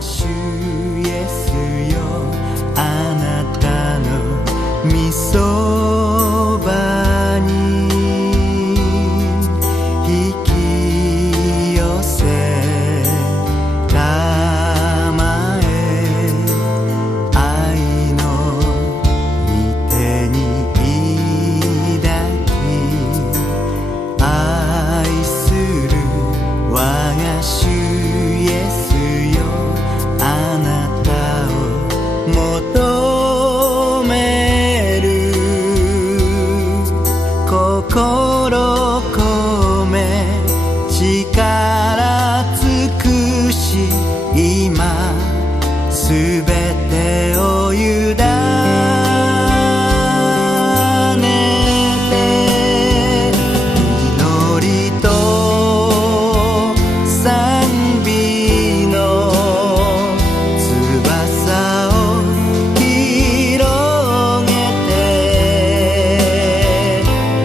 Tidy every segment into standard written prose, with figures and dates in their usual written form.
主イエスよあなたの御そばに引き寄せたまえ愛の御手に抱き愛する我が主イエスよあなたを求める心込め力尽くし今すべてを委ねて祈りと賛美の翼を広げて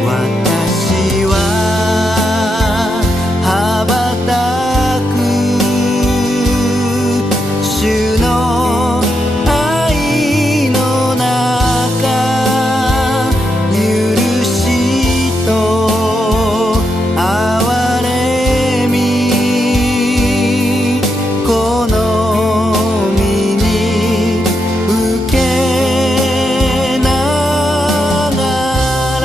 私は羽ばたく主の愛の中許しと憐れみこの身に受けながら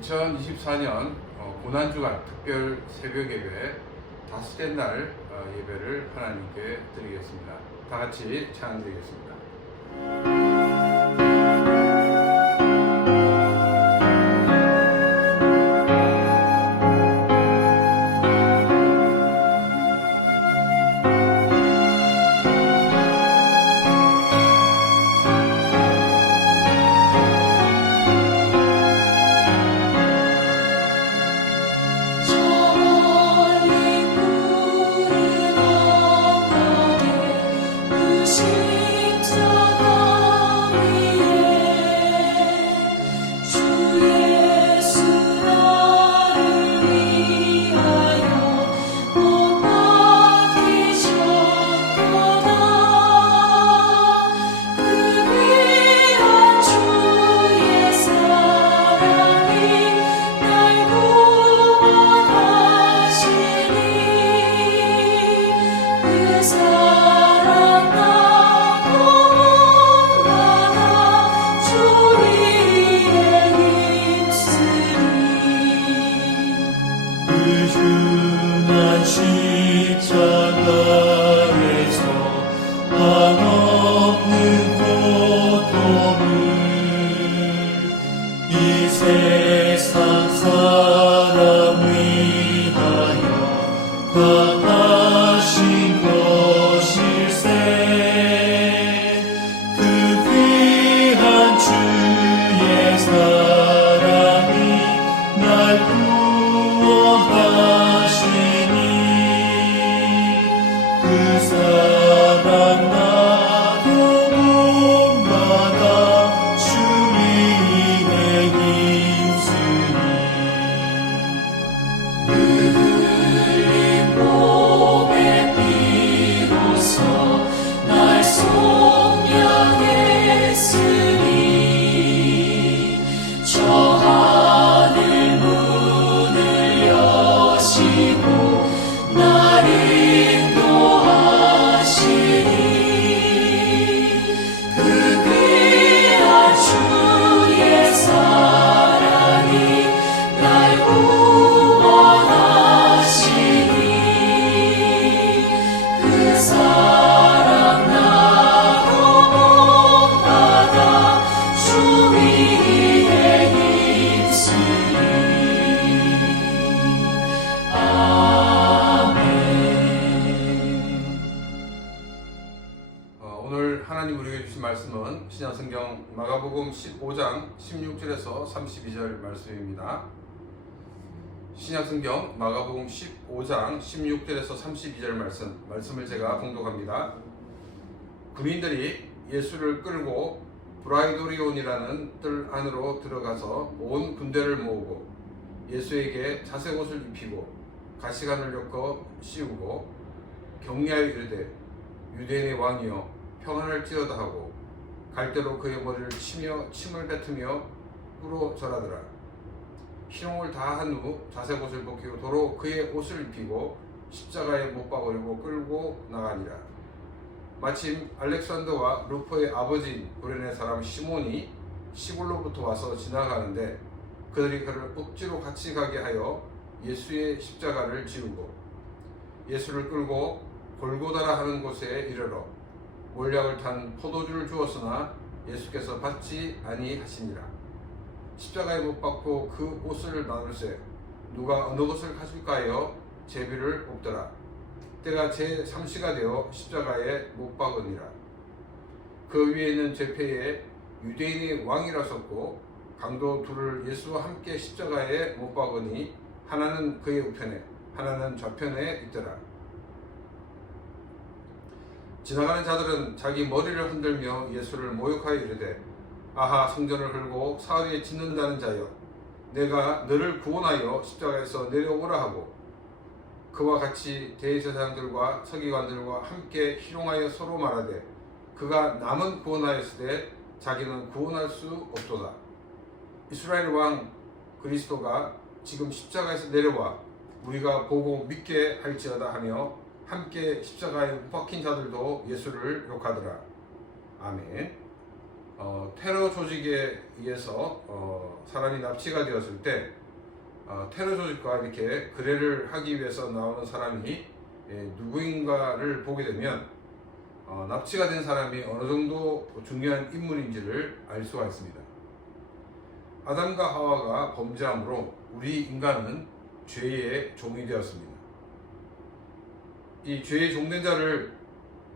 2024년 고난주간 특별 새벽 예배 다섯째 날 예배를 하나님께 드리겠습니다. 다 같이 찬양 드리겠습니다. 그 십자가에서 한없는 고통을 이 세상 사람 위하여 받으신 것일세 그 귀한 주의 사랑이 날 구원하시니 그 사랑 나도 몸마다 주 위에 힘쓰니 흘린 몸의 피로써 날 속량했으니 저 하늘 문을 여시고 날 인도하시니 그 귀한 주의 사랑이 날 구원하시니 그 사랑 나도 몸마다 주 위에 힘쓰니 오늘 하나님 우리에게 주신 말씀은 신약성경 마가복음 15장 16절에서 32절 말씀입니다. 신약성경 마가복음 15장 16절에서 32절 말씀을 제가 봉독합니다. 군인들이 예수를 끌고 브라이도리온이라는 뜰 안으로 들어가서 온 군대를 모으고 예수에게 자색 옷을 입히고 가시관을 엮어 씌우고 격려하여 이르되 유대인의 왕이여 평안할지어다 하고 갈대로 그의 머리를 치며 침을 뱉으며 꿇어 절하더라. 희롱을 다 한 후 자색 옷을 벗기고 도로 그의 옷을 입히고 십자가에 못 박으려고 끌고 나가니라. 마침 알렉산더와 루포의 아버지인 구레네 사람 시몬이 시골로부터 와서 지나가는데 그들이 그를 억지로 같이 가게 하여 예수의 십자가를 지우고 예수를 끌고 골고다라 하는 곳에 이르러 몰약을 탄 포도주를 주었으나 예수께서 받지 아니하시니라. 십자가에 못 박고 그 옷을 나눌세 누가 어느 것을 가질까 하여 제비를 뽑더라. 때가 제3시가 되어 십자가에 못 박으니라. 그 위에 있는 제패에 유대인의 왕이라 썼고 강도 둘을 예수와 함께 십자가에 못 박으니 하나는 그의 우편에 하나는 좌편에 있더라. 지나가는 자들은 자기 머리를 흔들며 예수를 모욕하여 이르되 아하 성전을 헐고 사위에 짓는다는 자여 내가 너를 구원하여 십자가에서 내려오라 하고 그와 같이 대제사장들과 서기관들과 함께 희롱하여 서로 말하되 그가 남은 구원하였으되 자기는 구원할 수 없도다. 이스라엘 왕 그리스도가 지금 십자가에서 내려와 우리가 보고 믿게 할지어다 하며 함께 십자가에 못 박힌 자들도 예수를 욕하더라. 아멘. 테러 조직에 의해서 사람이 납치가 되었을 때 테러 조직과 이렇게 거래를 하기 위해서 나오는 사람이 누구인가를 보게 되면 납치가 된 사람이 어느 정도 중요한 인물인지를 알 수가 있습니다. 아담과 하와가 범죄함으로 우리 인간은 죄의 종이 되었습니다. 이 죄의 종된 자를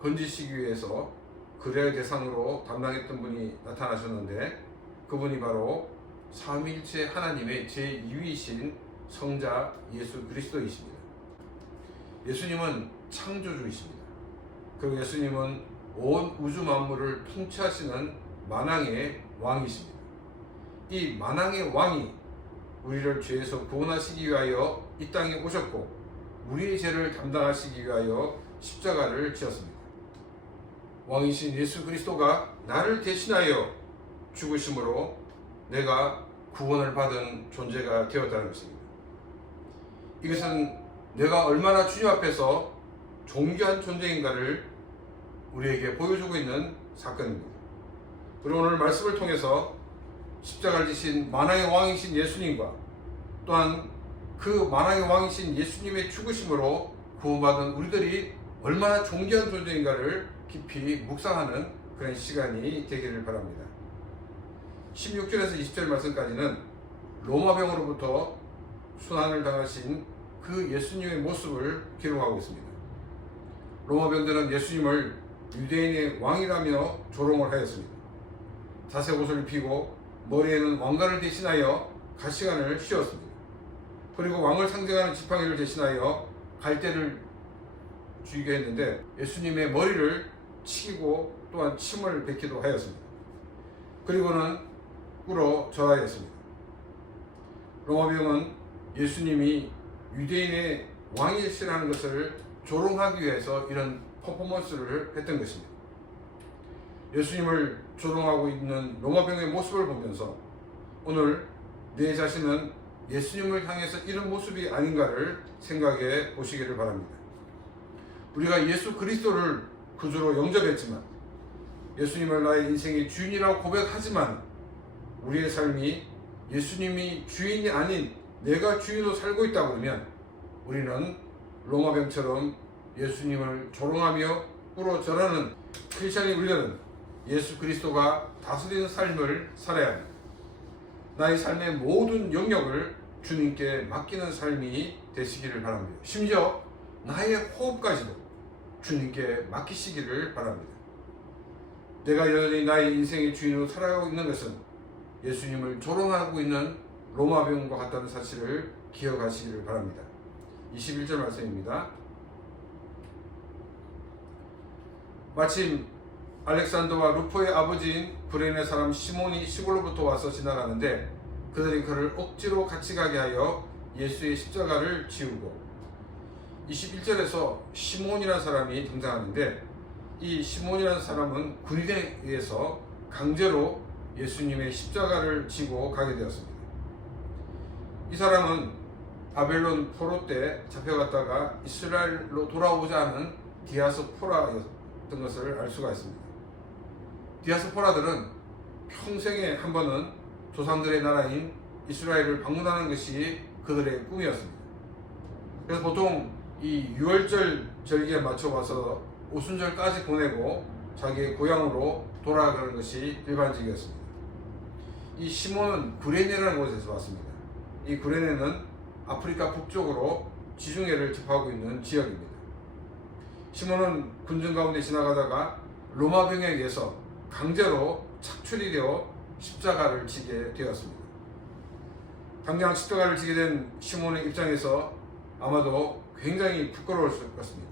건지시기 위해서 거래의 대상으로 담당했던 분이 나타나셨는데 그분이 바로 삼위일체 하나님의 제2위이신 성자 예수 그리스도이십니다. 예수님은 창조주이십니다. 그리고 예수님은 온 우주 만물을 통치하시는 만왕의 왕이십니다. 이 만왕의 왕이 우리를 죄에서 구원하시기 위하여 이 땅에 오셨고 우리의 죄를 담당하시기 위하여 십자가를 지었습니다. 왕이신 예수 그리스도가 나를 대신하여 죽으심으로 내가 구원을 받은 존재가 되었다는 것입니다. 이것은 내가 얼마나 주님 앞에서 존귀한 존재인가를 우리에게 보여주고 있는 사건입니다. 그리고 오늘 말씀을 통해서 십자가를 지신 만왕의 왕이신 예수님과 또한 그 만왕의 왕이신 예수님의 죽으심으로 구원받은 우리들이 얼마나 존귀한 존재인가를 깊이 묵상하는 그런 시간이 되기를 바랍니다. 16절에서 20절 말씀까지는 로마병으로부터 순환을 당하신 그 예수님의 모습을 기록하고 있습니다. 로마병들은 예수님을 유대인의 왕이라며 조롱을 하였습니다. 자색 옷을 입히고 머리에는 왕관을 대신하여 가시관을 씌웠습니다. 그리고 왕을 상징하는 지팡이를 대신하여 갈대를 쥐게 했는데 예수님의 머리를 치고 또한 침을 뱉기도 하였습니다. 그리고는 꿇어 절하였습니다. 로마병은 예수님이 유대인의 왕이시라는 것을 조롱하기 위해서 이런 퍼포먼스를 했던 것입니다. 예수님을 조롱하고 있는 로마병의 모습을 보면서 오늘 내 자신은 예수님을 향해서 이런 모습이 아닌가를 생각해 보시기를 바랍니다. 우리가 예수 그리스도를 구주로 영접했지만 예수님을 나의 인생의 주인이라고 고백하지만 우리의 삶이 예수님이 주인이 아닌 내가 주인으로 살고 있다 그러면 우리는 로마병처럼 예수님을 조롱하며 꿇어 절하는 크리스찬인 우리들은 예수 그리스도가 다스리는 삶을 살아야 합니다. 나의 삶의 모든 영역을 주님께 맡기는 삶이 되시기를 바랍니다. 심지어 나의 호흡까지도 주님께 맡기시기를 바랍니다. 내가 여전히 나의 인생의 주인으로 살아가고 있는 것은 예수님을 조롱하고 있는 로마병과 같다는 사실을 기억하시기를 바랍니다. 21절 말씀입니다. 마침 알렉산더와 루포의 아버지인 구레네 사람 시몬이 시골로부터 와서 지나가는데 그들이 그를 억지로 같이 가게 하여 예수의 십자가를 지우고, 21절에서 시몬이라는 사람이 등장하는데 이 시몬이라는 사람은 군인에 의해서 강제로 예수님의 십자가를 지고 가게 되었습니다. 이 사람은 바벨론 포로 때 잡혀갔다가 이스라엘로 돌아오자 하는 디아스포라였던 것을 알 수가 있습니다. 디아스포라들은 평생에 한 번은 조상들의 나라인 이스라엘을 방문하는 것이 그들의 꿈이었습니다. 그래서 보통 이 6월절 절기에 맞춰 와서 오순절까지 보내고 자기의 고향으로 돌아가는 것이 일반적이었습니다. 이 시몬은 구레네라는 곳에서 왔습니다. 이 구레네는 아프리카 북쪽으로 지중해를 접하고 있는 지역입니다. 시몬은 군중 가운데 지나가다가 로마 병에 의해서 강제로 착출이 되어 십자가를 지게 되었습니다. 당장 십자가를 지게 된 시몬의 입장에서 아마도 굉장히 부끄러울 것 같습니다.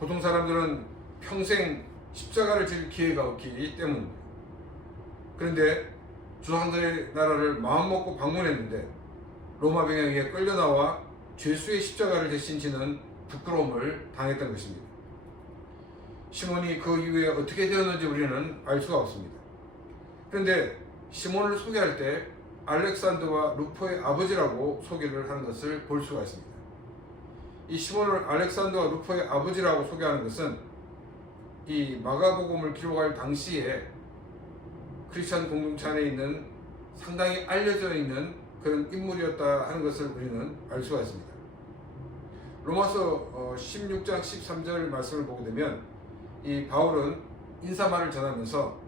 보통 사람들은 평생 십자가를 질 기회가 없기 때문입니다. 그런데 조상들의 나라를 마음먹고 방문했는데 로마 병에 의해 끌려나와 죄수의 십자가를 대신 지는 부끄러움을 당했던 것입니다. 시몬이 그 이후에 어떻게 되었는지 우리는 알 수가 없습니다. 그런데 시몬을 소개할 때 알렉산더와 루포의 아버지라고 소개를 하는 것을 볼 수가 있습니다. 이 시몬을 알렉산더와 루포의 아버지라고 소개하는 것은 이 마가복음을 기록할 당시에 크리스천 공동체 안에 있는 상당히 알려져 있는 그런 인물이었다 하는 것을 우리는 알 수가 있습니다. 로마서 16장 13절 말씀을 보게 되면 이 바울은 인사말을 전하면서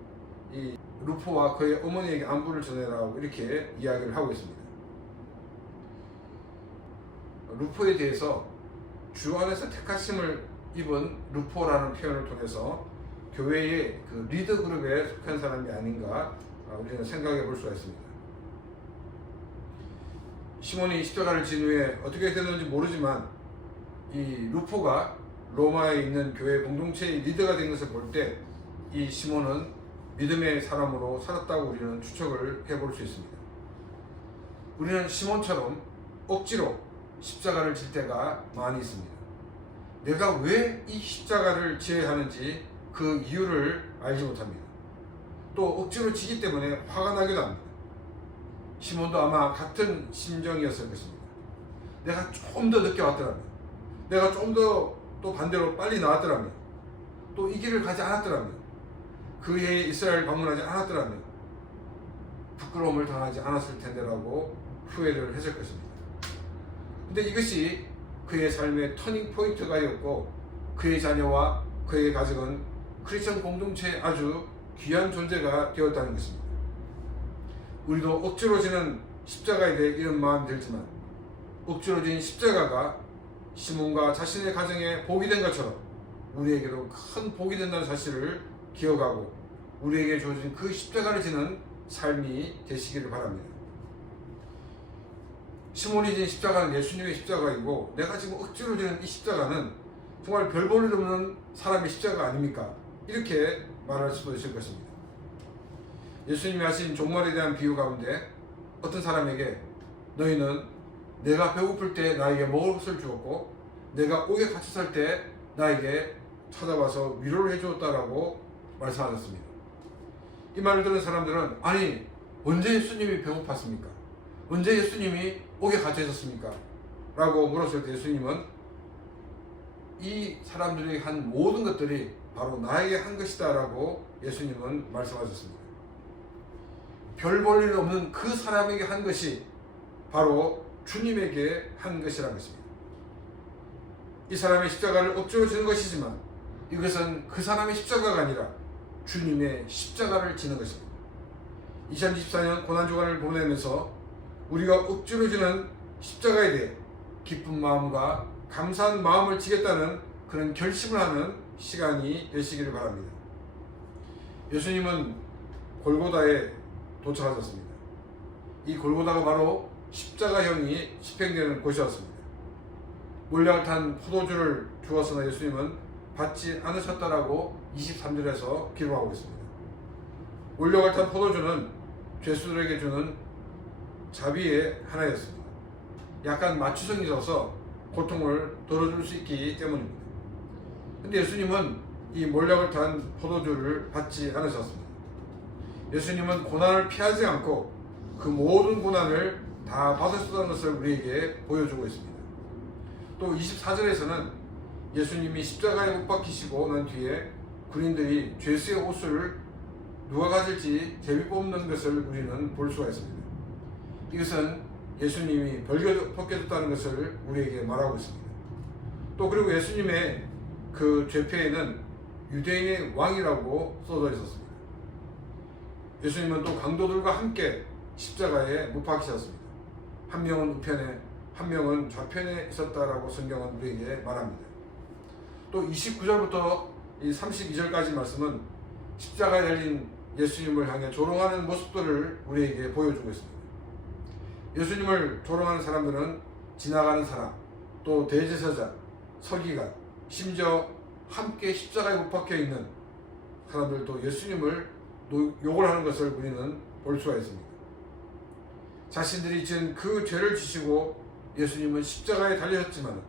이 루포와 그의 어머니에게 안부를 전해라고 이렇게 이야기를 하고 있습니다. 루포에 대해서 주 안에서 택하심을 입은 루포라는 표현을 통해서 교회의 그 리더 그룹에 속한 사람이 아닌가 우리는 생각해 볼 수가 있습니다. 시몬이 십자가를 진 후에 어떻게 됐는지 모르지만 이 루포가 로마에 있는 교회 공동체의 리더가 된 것을 볼 때 이 시몬은 믿음의 사람으로 살았다고 우리는 추측을 해볼 수 있습니다. 우리는 시몬처럼 억지로 십자가를 질 때가 많이 있습니다. 내가 왜 이 십자가를 지어야 하는지 그 이유를 알지 못합니다. 또 억지로 지기 때문에 화가 나기도 합니다. 시몬도 아마 같은 심정이었을 것입니다. 내가 좀 더 늦게 왔더라면, 내가 좀 더 또 반대로 빨리 나왔더라면, 또 이 길을 가지 않았더라면, 그 해에 이스라엘 방문하지 않았더라면 부끄러움을 당하지 않았을 텐데라고 후회를 했을 것입니다. 근데 이것이 그의 삶의 터닝 포인트가 되었고 그의 자녀와 그의 가족은 크리스천 공동체의 아주 귀한 존재가 되었다는 것입니다. 우리도 억지로 지는 십자가에 대해 이런 마음이 들지만 억지로 진 십자가가 시몬과 자신의 가정에 복이 된 것처럼 우리에게도 큰 복이 된다는 사실을 기억하고 우리에게 주어진 그 십자가를 지는 삶이 되시기를 바랍니다. 시몬이 진 십자가는 예수님의 십자가이고 내가 지금 억지로 지는 이 십자가는 정말 별 볼 일 없는 사람의 십자가 아닙니까? 이렇게 말할 수도 있을 것입니다. 예수님이 하신 종말에 대한 비유 가운데 어떤 사람에게 너희는 내가 배고플 때 나에게 먹을 것을 주었고 내가 옥에 갇혔을 때 나에게 찾아와서 위로를 해주었다라고 말씀하셨습니다. 이 말을 들은 사람들은 아니 언제 예수님이 배고팠습니까? 언제 예수님이 옥에 갇혀 있었습니까? 라고 물었을 때 예수님은 이 사람들이 한 모든 것들이 바로 나에게 한 것이다 라고 예수님은 말씀하셨습니다. 별 볼 일 없는 그 사람에게 한 것이 바로 주님에게 한 것이라는 것입니다. 이 사람의 십자가를 억지로 지는 것이지만 이것은 그 사람의 십자가가 아니라 주님의 십자가를 지는 것입니다. 2024년 고난주간을 보내면서 우리가 억지로 지는 십자가에 대해 기쁜 마음과 감사한 마음을 지겠다는 그런 결심을 하는 시간이 되시기를 바랍니다. 예수님은 골고다에 도착하셨습니다. 이 골고다가 바로 십자가형이 집행되는 곳이었습니다. 물약을 탄 포도주를 주었으나 예수님은 받지 않으셨다라고 23절에서 기록하고 있습니다. 올력을 탄 포도주는 죄수들에게 주는 자비의 하나였습니다. 약간 마취성이 있어서 고통을 덜어줄 수 있기 때문입니다. 근데 예수님은 이 몰약을 탄 포도주를 받지 않으셨습니다. 예수님은 고난을 피하지 않고 그 모든 고난을 다 받으셨다는 것을 우리에게 보여주고 있습니다. 또 24절에서는 예수님이 십자가에 못 박히시고 난 뒤에 군인들이 죄수의 옷을 누가 가질지 제비 뽑는 것을 우리는 볼 수가 있습니다. 이것은 예수님이 벗겨졌다는 것을 우리에게 말하고 있습니다. 또 그리고 예수님의 그 죄패에는 유대인의 왕이라고 써져 있었습니다. 예수님은 또 강도들과 함께 십자가에 못 박히셨습니다. 한 명은 우편에 한 명은 좌편에 있었다라고 성경은 우리에게 말합니다. 또 29절부터 이 32절까지 말씀은 십자가에 달린 예수님을 향해 조롱하는 모습들을 우리에게 보여주고 있습니다. 예수님을 조롱하는 사람들은 지나가는 사람, 또 대제사장, 서기관, 심지어 함께 십자가에 못 박혀 있는 사람들도 예수님을 욕을 하는 것을 우리는 볼 수가 있습니다. 자신들이 지은 그 죄를 지시고 예수님은 십자가에 달리셨지만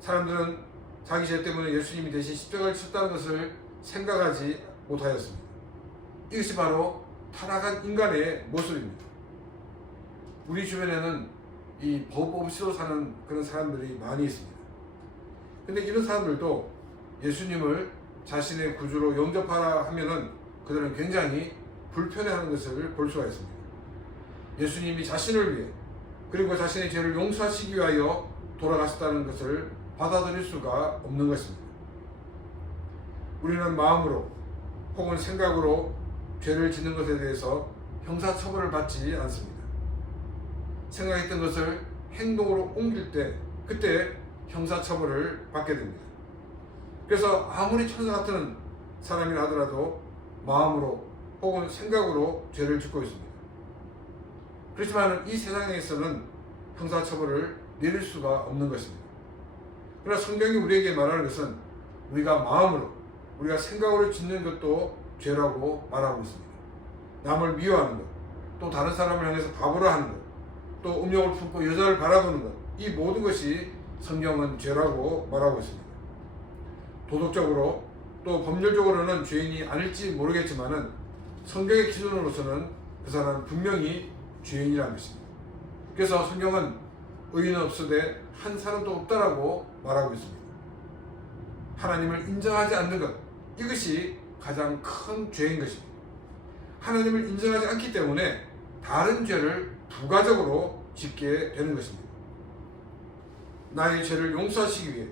사람들은 자기 죄 때문에 예수님이 대신 십자가를 쳤다는 것을 생각하지 못하였습니다. 이것이 바로 타락한 인간의 모습입니다. 우리 주변에는 이 법 없이도 사는 그런 사람들이 많이 있습니다. 근데 이런 사람들도 예수님을 자신의 구주로 영접하라 하면은 그들은 굉장히 불편해하는 것을 볼 수가 있습니다. 예수님이 자신을 위해 그리고 자신의 죄를 용서하시기 위하여 돌아가셨다는 것을 받아들일 수가 없는 것입니다. 우리는 마음으로 혹은 생각으로 죄를 짓는 것에 대해서 형사처벌을 받지 않습니다. 생각했던 것을 행동으로 옮길 때 그때 형사처벌을 받게 됩니다. 그래서 아무리 천사 같은 사람이라 하더라도 마음으로 혹은 생각으로 죄를 짓고 있습니다. 그렇지만 이 세상에서는 형사처벌을 내릴 수가 없는 것입니다. 그러나 성경이 우리에게 말하는 것은 우리가 마음으로 우리가 생각으로 짓는 것도 죄라고 말하고 있습니다. 남을 미워하는 것, 또 다른 사람을 향해서 바보로 하는 것, 또 음욕을 품고 여자를 바라보는 것, 이 모든 것이 성경은 죄라고 말하고 있습니다. 도덕적으로 또 법률적으로는 죄인이 아닐지 모르겠지만은 성경의 기준으로서는 그 사람은 분명히 죄인이라는 것입니다. 그래서 성경은 의인은 없으되 한 사람도 없다라고 말하고 있습니다. 하나님을 인정하지 않는 것, 이것이 가장 큰 죄인 것입니다. 하나님을 인정하지 않기 때문에 다른 죄를 부가적으로 짓게 되는 것입니다. 나의 죄를 용서하시기 위해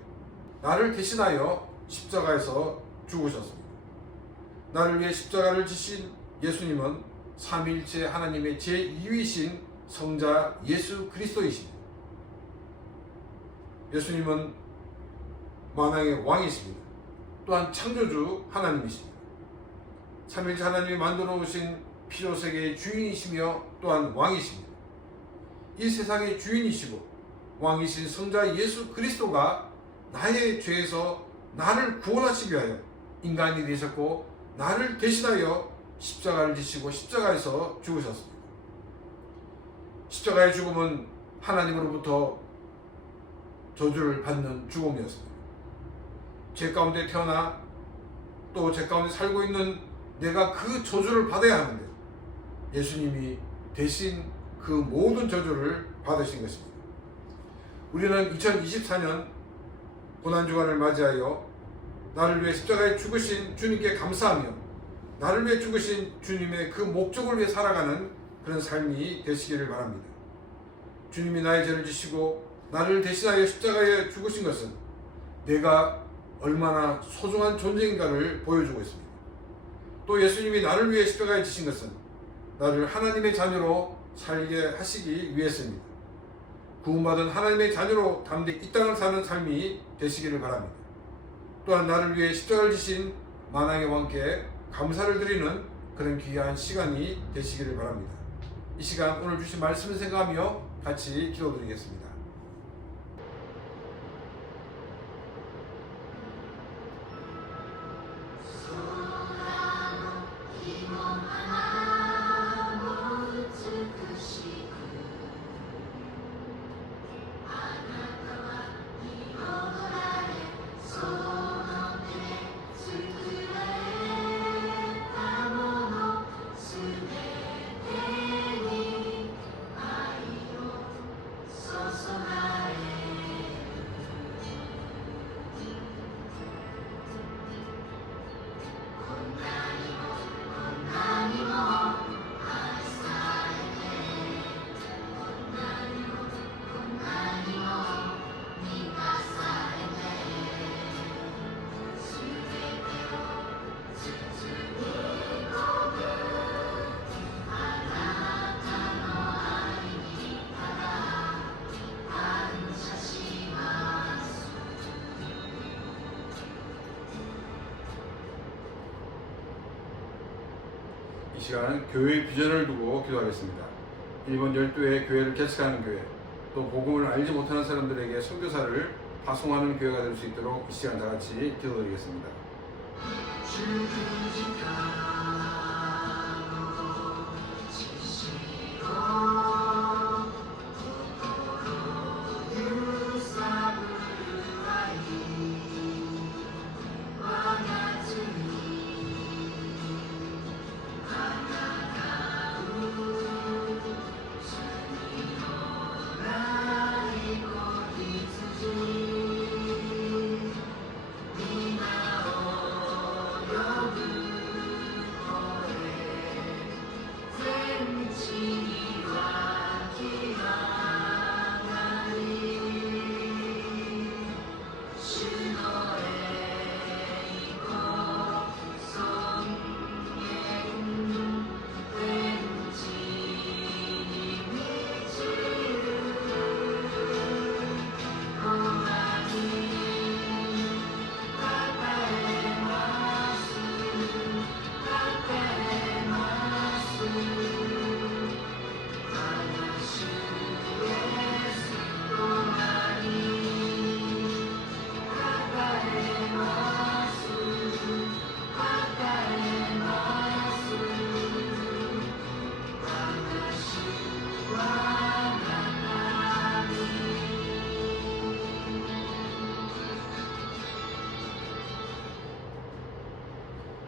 나를 대신하여 십자가에서 죽으셨습니다. 나를 위해 십자가를 지신 예수님은 삼위일체 하나님의 제2위신 성자 예수 그리스도이십니다. 예수님은 만왕의 왕이십니다. 또한 창조주 하나님이십니다. 삼위일체 하나님이 만들어 오신 피조세계의 주인이시며 또한 왕이십니다. 이 세상의 주인이시고 왕이신 성자 예수 그리스도가 나의 죄에서 나를 구원하시기 위하여 인간이 되셨고 나를 대신하여 십자가를 지시고 십자가에서 죽으셨습니다. 십자가의 죽음은 하나님으로부터 저주를 받는 죽음이었습니다. 죄 가운데 태어나 또 죄 가운데 살고 있는 내가 그 저주를 받아야 하는데 예수님이 대신 그 모든 저주를 받으신 것입니다. 우리는 2024년 고난주간을 맞이하여 나를 위해 십자가에 죽으신 주님께 감사하며 나를 위해 죽으신 주님의 그 목적을 위해 살아가는 그런 삶이 되시기를 바랍니다. 주님이 나의 죄를 지시고 나를 대신하여 십자가에 죽으신 것은 내가 얼마나 소중한 존재인가를 보여주고 있습니다. 또 예수님이 나를 위해 십자가에 지신 것은 나를 하나님의 자녀로 살게 하시기 위해서입니다. 구원받은 하나님의 자녀로 담대히 이 땅을 사는 삶이 되시기를 바랍니다. 또한 나를 위해 십자가를 지신 만왕의 왕께 감사를 드리는 그런 귀한 시간이 되시기를 바랍니다. 이 시간 오늘 주신 말씀을 생각하며 같이 기도드리겠습니다. 이 시간은 교회의 비전을 두고 기도하겠습니다. 일본 열도의 교회를 개척하는 교회, 또 복음을 알지 못하는 사람들에게 선교사를 파송하는 교회가 될 수 있도록 이 시간 다 같이 기도드리겠습니다.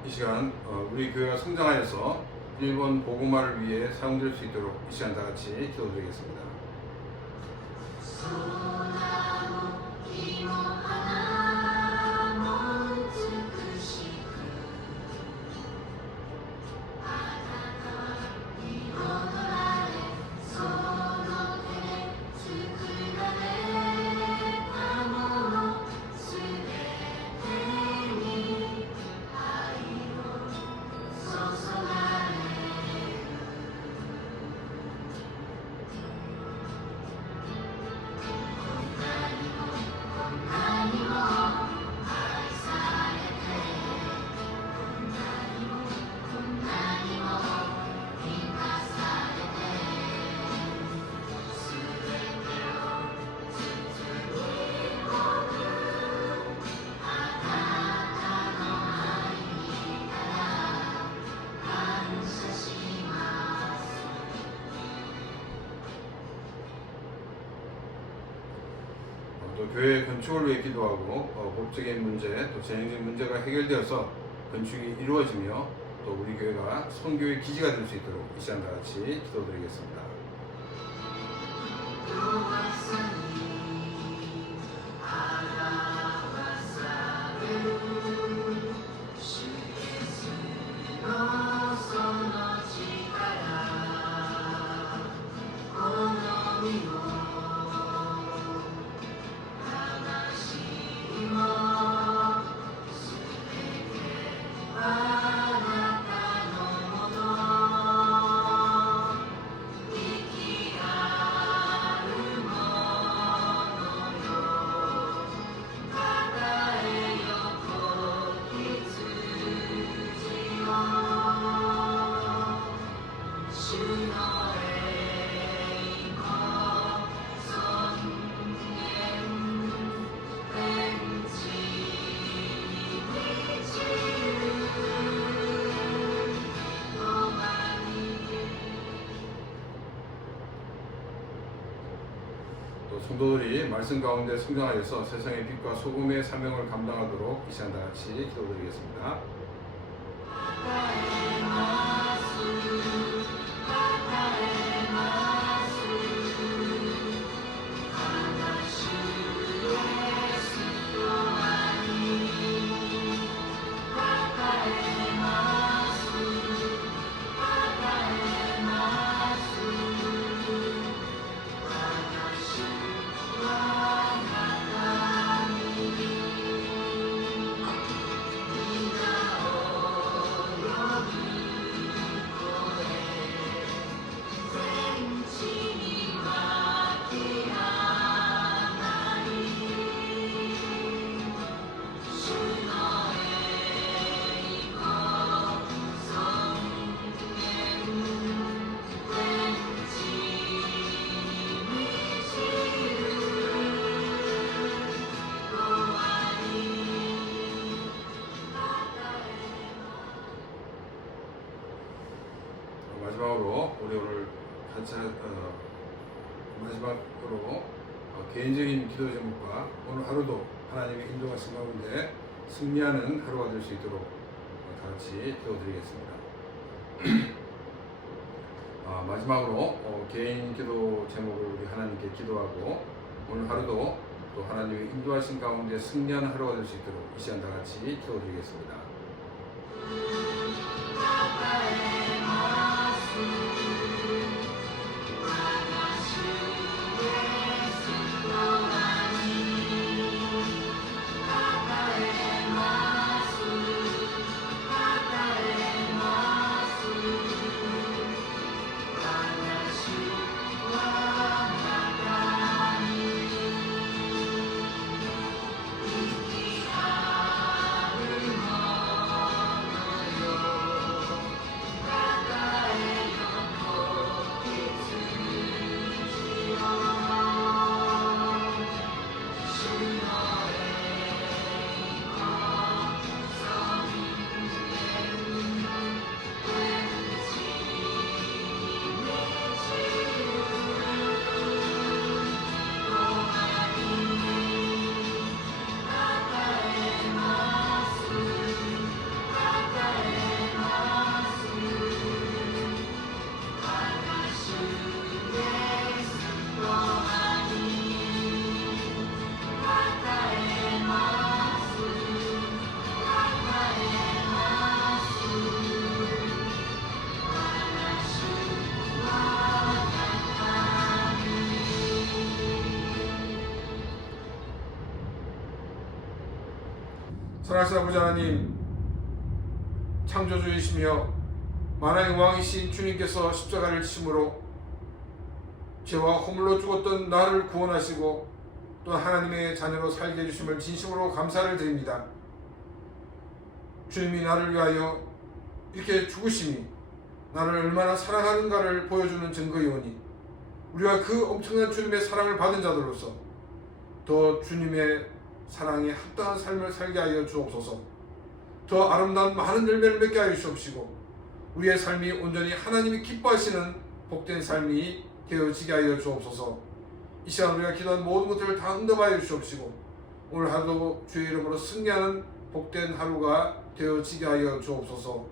이 시간 우리 교회가 성장하여서 일본 복음화를 위해 사용될 수 있도록 이 시간 다 같이 기도드리겠습니다. 또 교회 건축을 위해 기도하고 법적인 문제, 또 재정적인 문제가 해결되어서 건축이 이루어지며 또 우리 교회가 선교의 기지가 될 수 있도록 이 시간 다 같이 기도드리겠습니다. 성도들이 말씀 가운데 성장하여서 세상의 빛과 소금의 사명을 감당하도록 이 시간 다 같이 기도드리겠습니다. 마지막으로 우리 오늘 같이 마지막으로 개인적인 기도 제목과 오늘 하루도 하나님의 인도하신 가운데 승리하는 하루가 될 수 있도록 다 같이 기도드리겠습니다. 마지막으로 개인 기도 제목을 우리 하나님께 기도하고 오늘 하루도 또 하나님의 인도하신 가운데 승리하는 하루가 될 수 있도록 이 시간 다 같이 기도드리겠습니다. 선하신 아버지 하나님, 창조주이시며 만왕의 왕이신 주님께서 십자가를 지심으로 죄와 허물로 죽었던 나를 구원하시고 또 하나님의 자녀로 살게 해주심을 진심으로 감사를 드립니다. 주님이 나를 위하여 이렇게 죽으심이 나를 얼마나 사랑하는가를 보여주는 증거이오니 우리가 그 엄청난 주님의 사랑을 받은 자들로서 더 주님의 사랑에 합당한 삶을 살게 하여 주옵소서. 더 아름다운 많은 열매를 맺게 하여 주옵시고 우리의 삶이 온전히 하나님이 기뻐하시는 복된 삶이 되어지게 하여 주옵소서. 이 시간 우리가 기도한 모든 것들을 다 응답하여 주옵시고 오늘 하루도 주의 이름으로 승리하는 복된 하루가 되어지게 하여 주옵소서.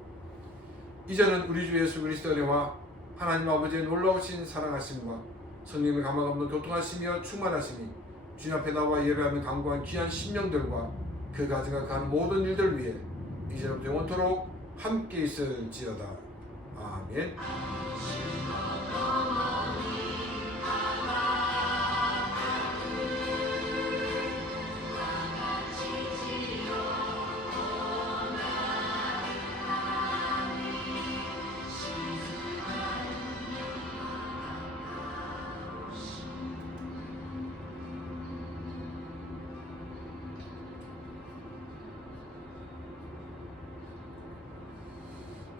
이제는 우리 주 예수 그리스도의 은혜와 하나님 아버지의 놀라우신 사랑하심과 성령의 감화 없는 교통하시며 충만하심이 주님 앞에 나와 예배하며 강구한 귀한 심령들과 그 가정과 가는 모든 일들 위해 이제부터 영원토록 함께 있을지어다. 아멘.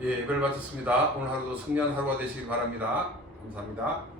예, 예배를 마쳤습니다. 오늘 하루도 승리한 하루가 되시길 바랍니다. 감사합니다.